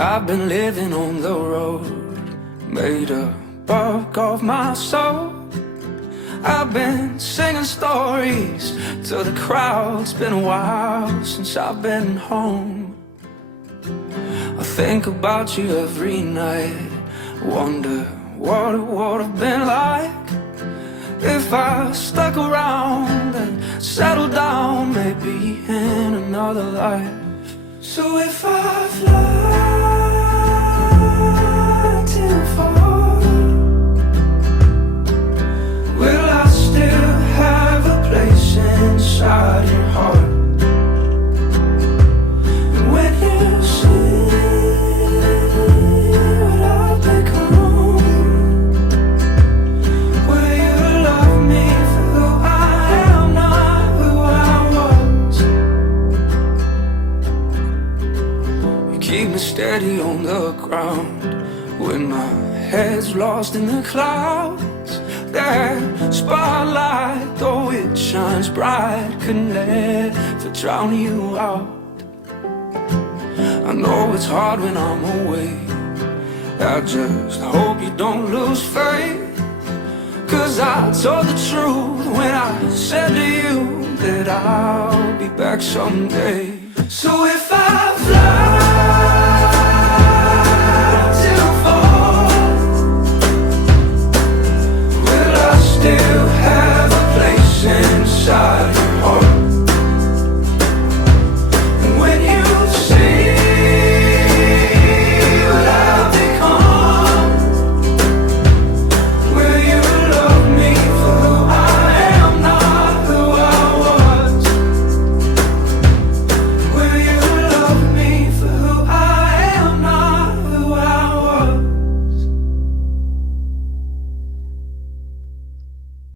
I've been living on the road, made a buck of my soul. I've been singing stories to the crowd. It's been a while since I've been home. I think about you every night, wonder what it would have been like if I stuck around and settled down, maybe in another life. So if I fly too far, will I still have a place inside your heart? And when you see what I've become, will you love me for who I am, not who I was? You keep me steady on the ground when my head's lost in the clouds. That spotlight, though it shines bright, could never drown you out. I know it's hard when I'm away, I just hope you don't lose faith. 'Cause I told the truth when I said to you that I'll be back someday. So if I fly